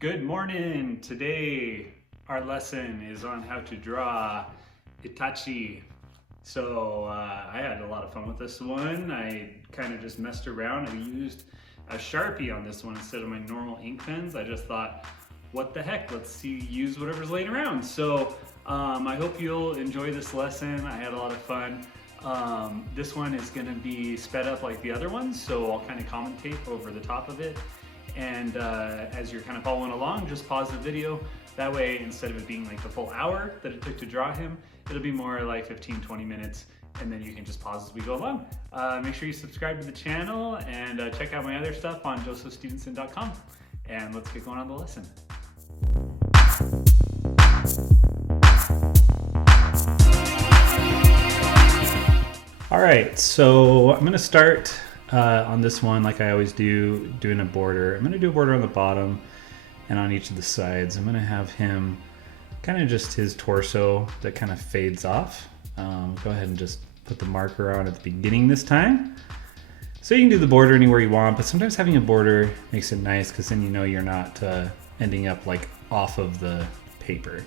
Good morning. Today our lesson is on how to draw Itachi. I had a lot of fun with this one. I kind of just messed around. I used a Sharpie on this one instead of my normal ink pens. I just thought, what the heck, let's see, use whatever's laying around. I hope you'll enjoy this lesson. I had a lot of fun. This one is gonna be sped up like the other ones, so I'll kind of commentate over the top of it. And as you're kind of following along, just pause the video. That way, instead of it being like the full hour that it took to draw him, it'll be more like 15-20 minutes, and then you can just pause as we go along. Make sure you subscribe to the channel and check out my other stuff on josephstevenson.com. And let's get going on the lesson. All right, so I'm gonna start on this one like I always do, doing a border. I'm gonna do a border on the bottom and on each of the sides. I'm gonna have him kind of just his torso that kind of fades off. Go ahead and just put the marker on at the beginning this time. So you can do the border anywhere you want, but sometimes having a border makes it nice because then you know you're not ending up like off of the paper.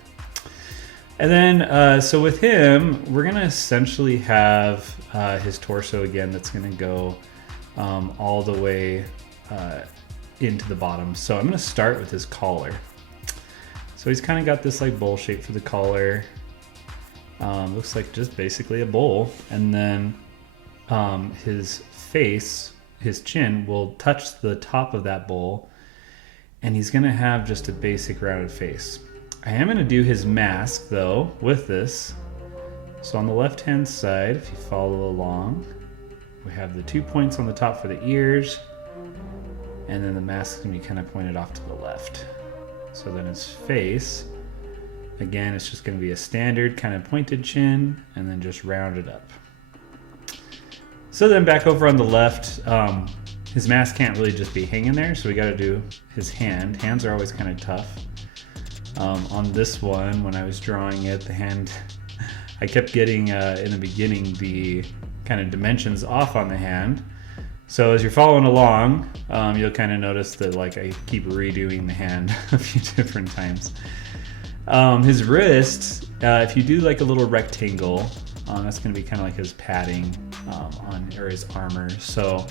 And then, so with him, we're gonna essentially have his torso again that's gonna go all the way into the bottom. So I'm gonna start with his collar. So he's kind of got this like bowl shape for the collar. Looks like just basically a bowl. And then his face, his chin will touch the top of that bowl, and he's gonna have just a basic rounded face. I am gonna do his mask though with this. So on the left-hand side, if you follow along, we have the 2 points on the top for the ears, and then the mask is gonna be kind of pointed off to the left. So then his face, again, it's just gonna be a standard kind of pointed chin and then just rounded up. So then back over on the left, his mask can't really just be hanging there, so we gotta do his hand. Hands are always kind of tough. On this one, when I was drawing it, the hand, I kept getting in the beginning the kind of dimensions off on the hand. So as you're following along, you'll kind of notice that like I keep redoing the hand a few different times. His wrist, if you do like a little rectangle, that's going to be kind of like his padding or his armor. So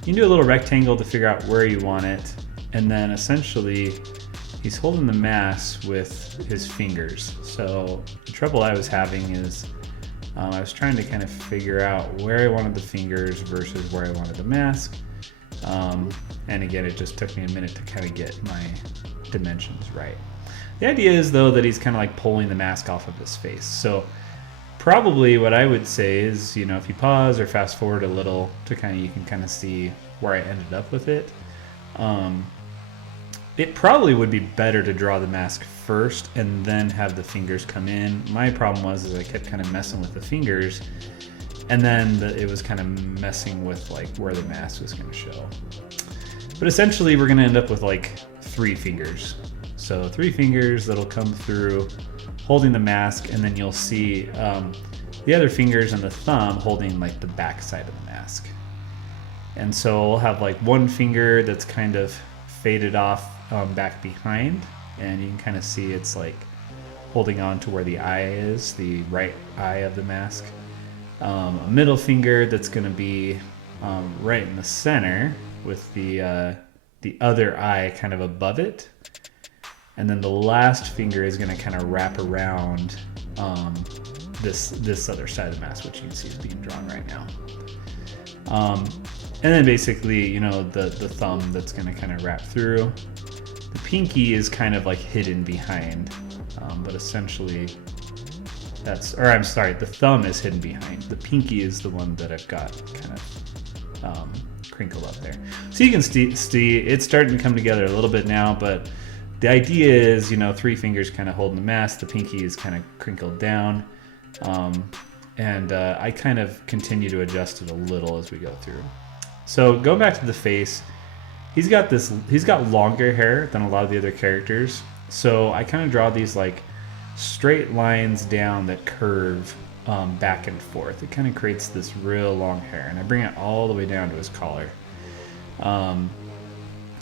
you can do a little rectangle to figure out where you want it, and then essentially he's holding the mask with his fingers. So the trouble I was having is I was trying to kind of figure out where I wanted the fingers versus where I wanted the mask. And again, it just took me a minute to kind of get my dimensions right. The idea is though that he's kind of like pulling the mask off of his face. So probably what I would say is, you know, if you pause or fast forward a little to you can kind of see where I ended up with it. It probably would be better to draw the mask first and then have the fingers come in. My problem was I kept kind of messing with the fingers, and then it was kind of messing with like where the mask was going to show. But essentially we're going to end up with like 3 fingers. So 3 fingers that'll come through holding the mask, and then you'll see the other fingers and the thumb holding like the back side of the mask. And so we'll have like 1 finger that's kind of faded off back behind, and you can kind of see it's like holding on to where the eye is, the right eye of the mask. A middle finger that's going to be right in the center with the other eye kind of above it, and then the last finger is going to kind of wrap around this other side of the mask, which you can see is being drawn right now. And then basically, you know, the thumb that's going to kind of wrap through. The pinky is kind of like hidden behind, but essentially the thumb is hidden behind. The pinky is the one that I've got kind of crinkled up there. So you can see it's starting to come together a little bit now, but the idea is, you know, 3 fingers kind of holding the mask, the pinky is kind of crinkled down, and I kind of continue to adjust it a little as we go through. So going back to the face, he's got longer hair than a lot of the other characters. So I kind of draw these like straight lines down that curve back and forth. It kind of creates this real long hair, and I bring it all the way down to his collar.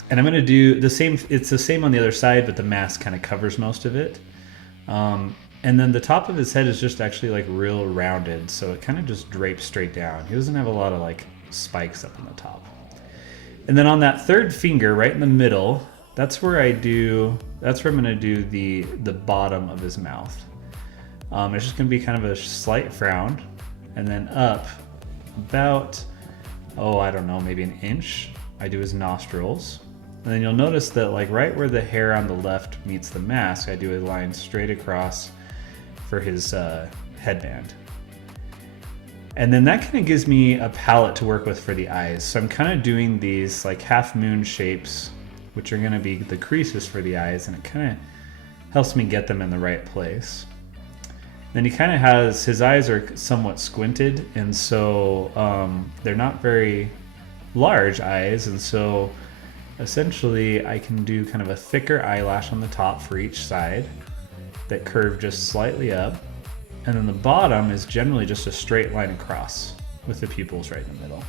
And I'm going to do the same. It's the same on the other side, but the mask kind of covers most of it. And then the top of his head is just actually like real rounded, so it kind of just drapes straight down. He doesn't have a lot of like spikes up on the top. And then on that third finger, right in the middle, that's where I'm gonna do the bottom of his mouth. It's just gonna be kind of a slight frown, and then up about, I don't know, maybe an inch, I do his nostrils. And then you'll notice that like right where the hair on the left meets the mask, I do a line straight across for his headband. And then that kind of gives me a palette to work with for the eyes. So I'm kind of doing these like half moon shapes, which are gonna be the creases for the eyes, and it kind of helps me get them in the right place. Then he kind of has, his eyes are somewhat squinted, and so they're not very large eyes, and so essentially I can do kind of a thicker eyelash on the top for each side that curve just slightly up, and then the bottom is generally just a straight line across with the pupils right in the middle.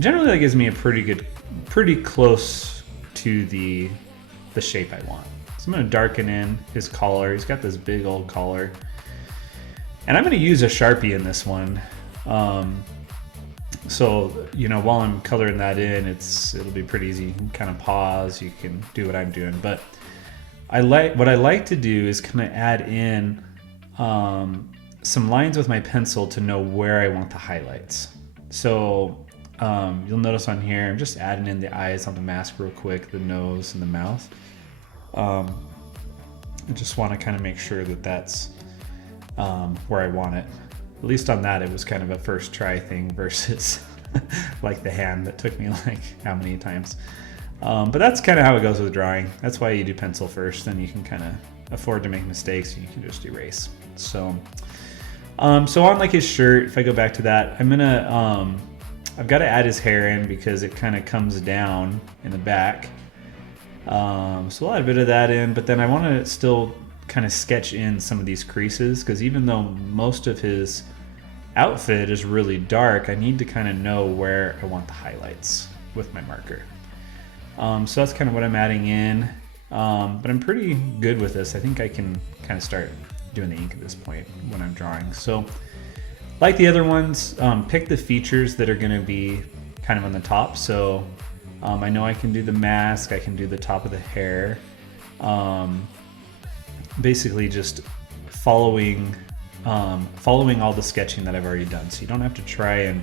Generally that gives me a pretty close to the shape I want. So I'm going to darken in his collar. He's got this big old collar, and I'm going to use a Sharpie in this one. So, you know, while I'm coloring that in, it'll be pretty easy. You can kind of pause, you can do what I'm doing. But what I like to do is kind of add in some lines with my pencil to know where I want the highlights. So you'll notice on here, I'm just adding in the eyes on the mask real quick, the nose and the mouth. I just want to kind of make sure that that's where I want it. At least on that, it was kind of a first try thing versus like the hand that took me like how many times. But that's kind of how it goes with drawing. That's why you do pencil first, then you can kind of afford to make mistakes and you can just erase. So on like his shirt, if I go back to that, I've got to add his hair in because it kind of comes down in the back. So I'll add a bit of that in, but then I want to still kind of sketch in some of these creases, because even though most of his outfit is really dark, I need to kind of know where I want the highlights with my marker. So that's kind of what I'm adding in, but I'm pretty good with this. I think I can kind of start doing the ink at this point when I'm drawing. So like the other ones, pick the features that are going to be kind of on the top. So I know I can do the mask, I can do the top of the hair. Basically just following all the sketching that I've already done. So you don't have to try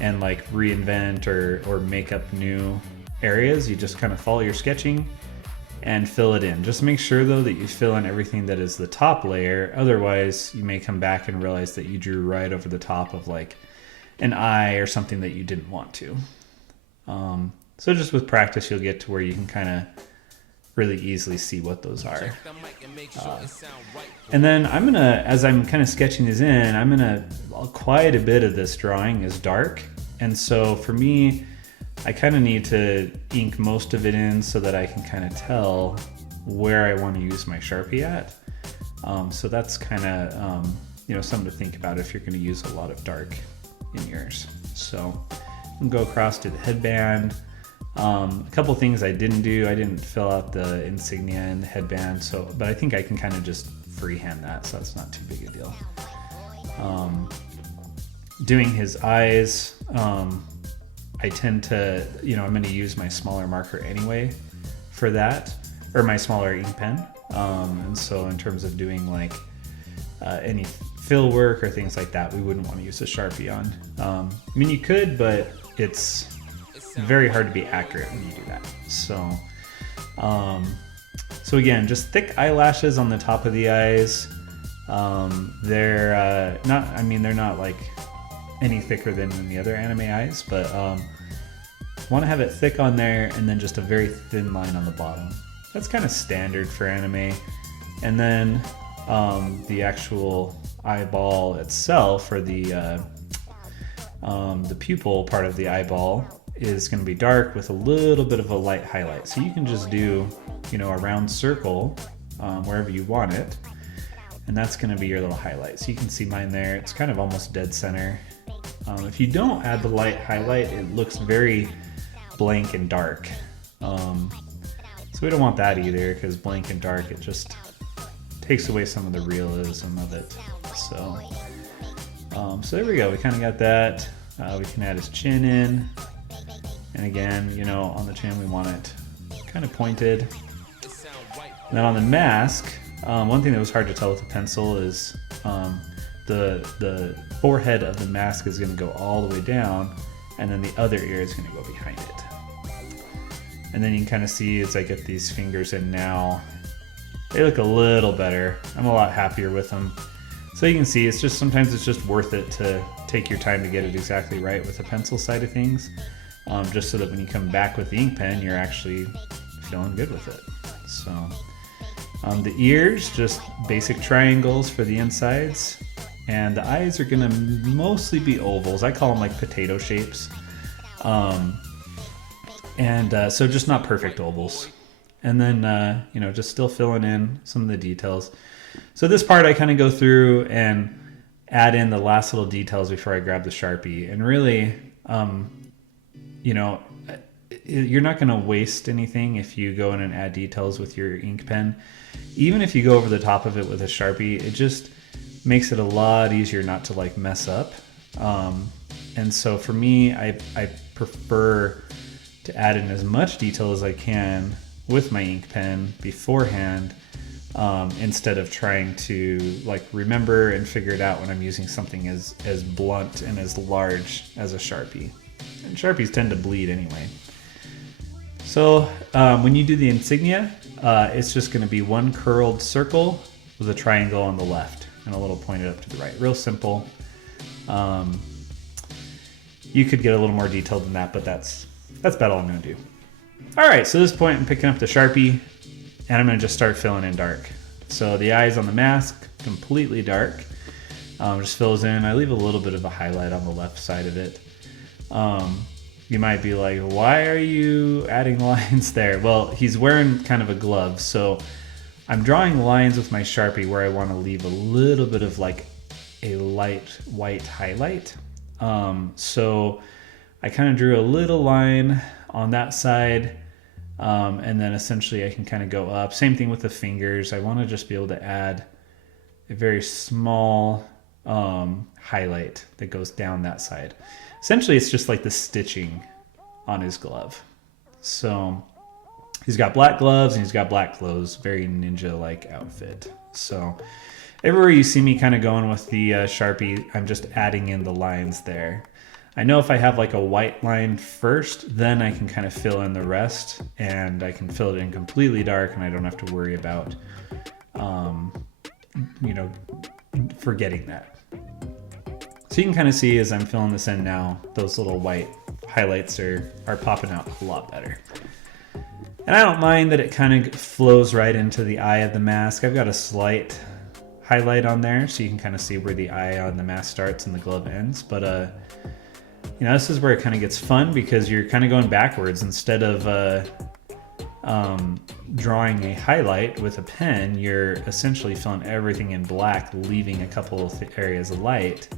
and like reinvent or make up new areas. You just kind of follow your sketching and fill it in. Just make sure though that you fill in everything that is the top layer. Otherwise you may come back and realize that you drew right over the top of like an eye or something that you didn't want to. So just with practice, you'll get to where you can kind of really easily see what those are. And then as I'm kind of sketching these in, quite a bit of this drawing is dark. And so for me, I kind of need to ink most of it in so that I can kind of tell where I want to use my Sharpie at. So that's kind of, something to think about if you're going to use a lot of dark in yours. So I'm going to go across to the headband. A couple things I didn't do. I didn't fill out the insignia in the headband, but I think I can kind of just freehand that, so that's not too big a deal. Doing his eyes, I tend to, I'm going to use my smaller marker anyway for that, or my smaller ink pen. And so in terms of doing like any fill work or things like that, we wouldn't want to use a Sharpie on. You could, but it's very hard to be accurate when you do that. So again, just thick eyelashes on the top of the eyes. They're not like any thicker than the other anime eyes, but want to have it thick on there, and then just a very thin line on the bottom. That's kind of standard for anime. And then the actual eyeball itself, or the pupil part of the eyeball, is going to be dark with a little bit of a light highlight. So you can just do, a round circle wherever you want it, and that's going to be your little highlight. So you can see mine there. It's kind of almost dead center. If you don't add the light highlight, it looks very blank and dark. So we don't want that either, because blank and dark, it just takes away some of the realism of it. So, so there we go. We kind of got that. We can add his chin in. And again, you know, on the chin we want it kind of pointed. And then on the mask, one thing that was hard to tell with the pencil is the forehead of the mask is going to go all the way down, and then the other ear is going to go behind it. And then you can kind of see as I get these fingers in now, they look a little better. I'm a lot happier with them. So you can see it's just, sometimes it's just worth it to take your time to get it exactly right with the pencil side of things, just so that when you come back with the ink pen, you're actually feeling good with it. So the ears, just basic triangles for the insides, and the eyes are gonna mostly be ovals. I call them like potato shapes. So just not perfect ovals. And then, you know, just still filling in some of the details. So this part I kind of go through and add in the last little details before I grab the Sharpie. And really, you know, you're not going to waste anything if you go in and add details with your ink pen. Even if you go over the top of it with a Sharpie, it just makes it a lot easier not to like mess up. And so for me, I prefer to add in as much detail as I can with my ink pen beforehand, instead of trying to like remember and figure it out when I'm using something as blunt and as large as a Sharpie. And Sharpies tend to bleed anyway. So when you do the insignia, it's just going to be one curled circle with a triangle on the left and a little pointed up to the right. Real simple. You could get a little more detailed than that, but that's about all I'm going to do. All right, so at this point I'm picking up the Sharpie and I'm going to just start filling in dark. So the eyes on the mask, completely dark. Just fills in. I leave a little bit of a highlight on the left side of it. You might be like, why are you adding lines there? Well, he's wearing kind of a glove, so I'm drawing lines with my Sharpie where I want to leave a little bit of like a light white highlight. So I kind of drew a little line on that side, and then essentially I can kind of go up. Same thing with the fingers. I want to just be able to add a very small highlight that goes down that side. Essentially, it's just like the stitching on his glove. So he's got black gloves and he's got black clothes, very ninja-like outfit. So everywhere you see me kind of going with the Sharpie, I'm just adding in the lines there. I know if I have like a white line first, then I can kind of fill in the rest, and I can fill it in completely dark and I don't have to worry about, you know, forgetting that. So you can kind of see as I'm filling this in now, those little white highlights are popping out a lot better. And I don't mind that it kind of flows right into the eye of the mask. I've got a slight highlight on there so you can kind of see where the eye on the mask starts and the glove ends. But you know, this is where it kind of gets fun because you're kind of going backwards. Instead of drawing a highlight with a pen, you're essentially filling everything in black, leaving a couple of areas of light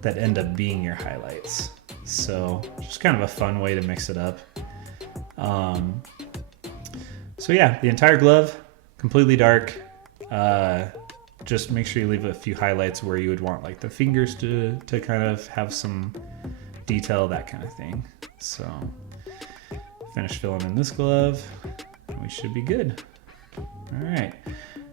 that end up being your highlights. So just kind of a fun way to mix it up. So yeah, the entire glove, completely dark. Just make sure you leave a few highlights where you would want like the fingers to kind of have some detail, that kind of thing. So finish filling in this glove and we should be good. All right.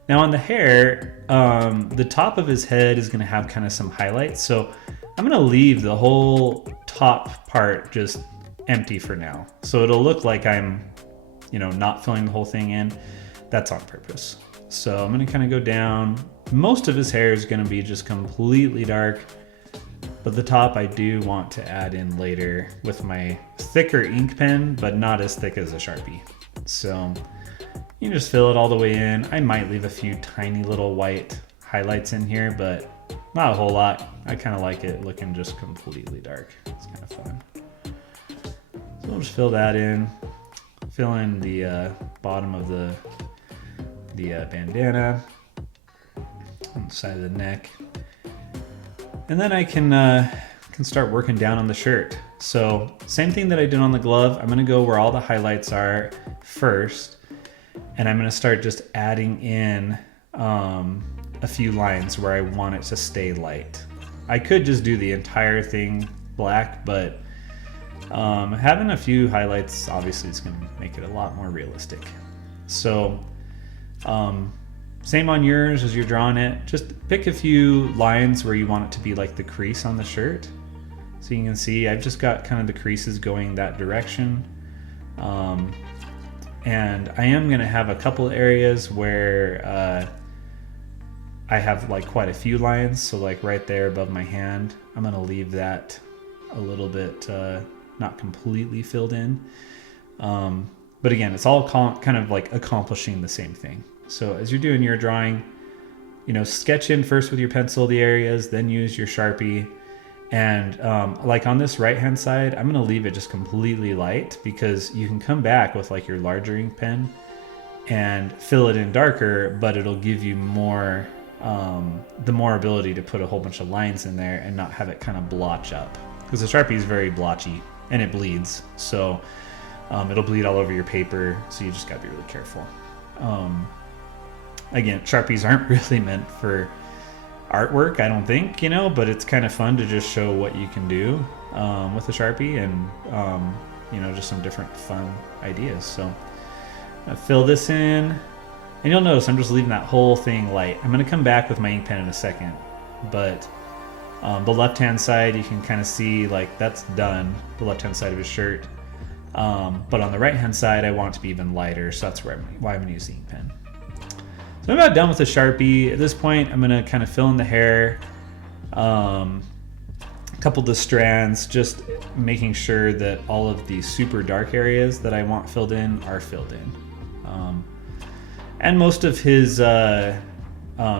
Now on the hair, the top of his head is going to have kind of some highlights. So I'm going to leave the whole top part just empty for now. So it'll look like I'm, you know, not filling the whole thing in. That's on purpose. So I'm going to kind of go down. Most of his hair is going to be just completely dark, but the top I do want to add in later with my thicker ink pen, but not as thick as a Sharpie. So you can just fill it all the way in. I might leave a few tiny little white highlights in here, but not a whole lot. I kind of like it looking just completely dark. It's kind of fun. So we'll just fill that in. Fill in the bottom of the bandana on the side of the neck. And then I can can start working down on the shirt. So same thing that I did on the glove. I'm gonna go where all the highlights are first, and I'm gonna start just adding in a few lines where I want it to stay light. I could just do the entire thing black, but having a few highlights obviously is gonna make it a lot more realistic. So same on yours as you're drawing it. Just pick a few lines where you want it to be like the crease on the shirt. So you can see I've just got kind of the creases going that direction. And I am gonna have a couple areas where I have like quite a few lines. So like right there above my hand, I'm gonna leave that a little bit not completely filled in. But again, it's all kind of like accomplishing the same thing. So as you're doing your drawing, you know, sketch in first with your pencil the areas, then use your Sharpie. And like on this right-hand side, I'm gonna leave it just completely light because you can come back with like your larger ink pen and fill it in darker, but it'll give you more, the more ability to put a whole bunch of lines in there and not have it kind of blotch up. Because the Sharpie is very blotchy and it bleeds. So it'll bleed all over your paper, so you just gotta be really careful. Again, Sharpies aren't really meant for artwork, I don't think, you know, but it's kind of fun to just show what you can do with a Sharpie and, you know, just some different fun ideas. So I'll fill this in, and you'll notice I'm just leaving that whole thing light. I'm gonna come back with my ink pen in a second, but the left-hand side, you can kind of see like that's done, the left-hand side of his shirt. But on the right-hand side, I want it to be even lighter, so that's why I'm gonna use the ink pen. So I'm about done with the Sharpie. At this point, I'm gonna kind of fill in the hair, a couple of the strands, just making sure that all of the super dark areas that I want filled in are filled in. And most of his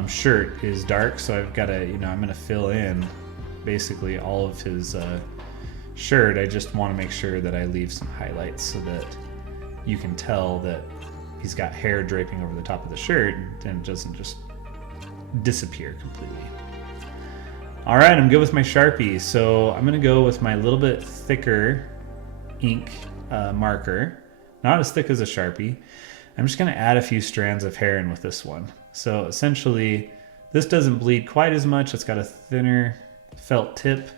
shirt is dark, so I've got to, you know, I'm gonna fill in basically all of his shirt. I just want to make sure that I leave some highlights so that you can tell that he's got hair draping over the top of the shirt and it doesn't just disappear completely. All right, I'm good with my Sharpie. So I'm gonna go with my little bit thicker ink marker, not as thick as a Sharpie. I'm just gonna add a few strands of hair in with this one. So essentially, this doesn't bleed quite as much. It's got a thinner felt tip.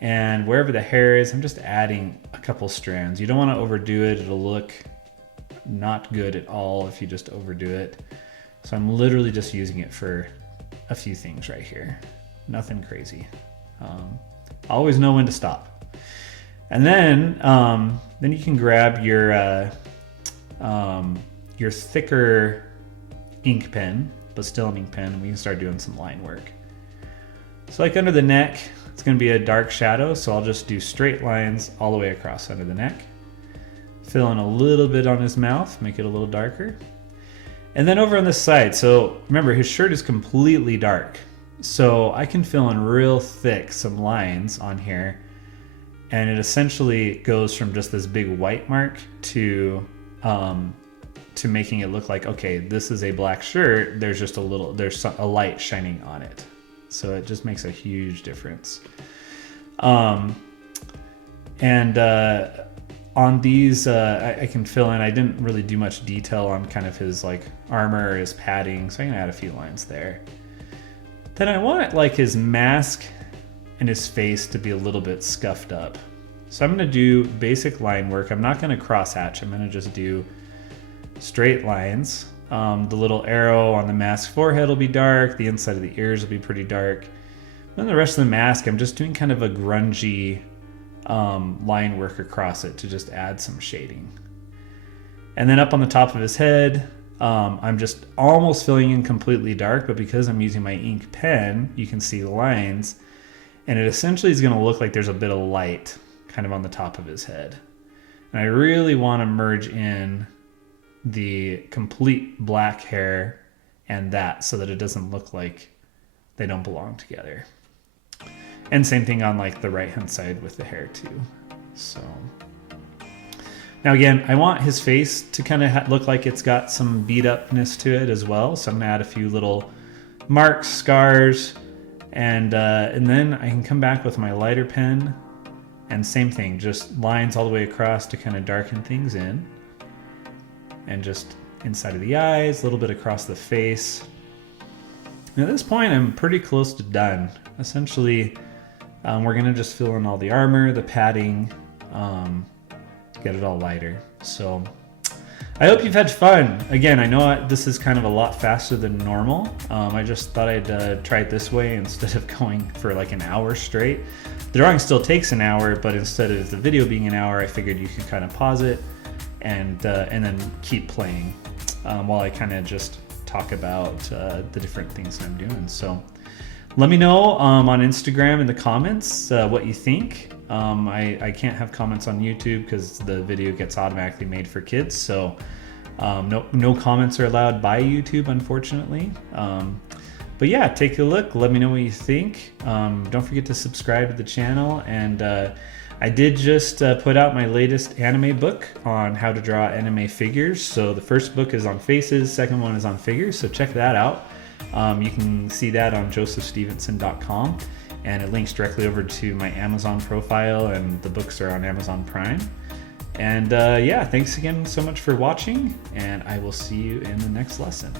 And wherever the hair is, I'm just adding a couple strands. You don't want to overdo it. It'll look not good at all if you just overdo it. So I'm literally just using it for a few things right here. Nothing crazy. Always know when to stop. And then you can grab your thicker ink pen, but still an ink pen, and we can start doing some line work. So like under the neck, it's going to be a dark shadow, so I'll just do straight lines all the way across under the neck. Fill in a little bit on his mouth, make it a little darker. And then over on this side, so remember his shirt is completely dark, so I can fill in real thick some lines on here, and it essentially goes from just this big white mark to making it look like, okay, this is a black shirt, there's a light shining on it. So it just makes a huge difference. On these, I can fill in, I didn't really do much detail on kind of his like armor or his padding, so I can add a few lines there. Then I want like his mask and his face to be a little bit scuffed up. So I'm gonna do basic line work. I'm not gonna cross hatch, I'm gonna just do straight lines. The little arrow on the mask forehead will be dark, the inside of the ears will be pretty dark. Then the rest of the mask, I'm just doing kind of a grungy line work across it to just add some shading. And then up on the top of his head, I'm just almost filling in completely dark, but because I'm using my ink pen, you can see the lines, and it essentially is gonna look like there's a bit of light kind of on the top of his head. And I really wanna merge in the complete black hair and that so that it doesn't look like they don't belong together. And same thing on like the right hand side with the hair too. So now again, I want his face to kind of look like it's got some beat upness to it as well. So I'm gonna add a few little marks, scars, And then I can come back with my lighter pen, and same thing, just lines all the way across to kind of darken things in. And just inside of the eyes, a little bit across the face. And at this point, I'm pretty close to done. Essentially, we're gonna just fill in all the armor, the padding, get it all lighter. So I hope you've had fun. Again, I know this is kind of a lot faster than normal. I just thought I'd try it this way instead of going for like an hour straight. The drawing still takes an hour, but instead of the video being an hour, I figured you could kind of pause it and then keep playing while I kind of just talk about the different things I'm doing. So let me know on Instagram in the comments what you think. I can't have comments on YouTube because the video gets automatically made for kids, so no comments are allowed by YouTube, unfortunately. But yeah, take a look, let me know what you think. Don't forget to subscribe to the channel, and I did just put out my latest anime book on how to draw anime figures. So the first book is on faces, second one is on figures, so check that out. You can see that on josephstevenson.com, and it links directly over to my Amazon profile, and the books are on Amazon Prime. And yeah, thanks again so much for watching, and I will see you in the next lesson.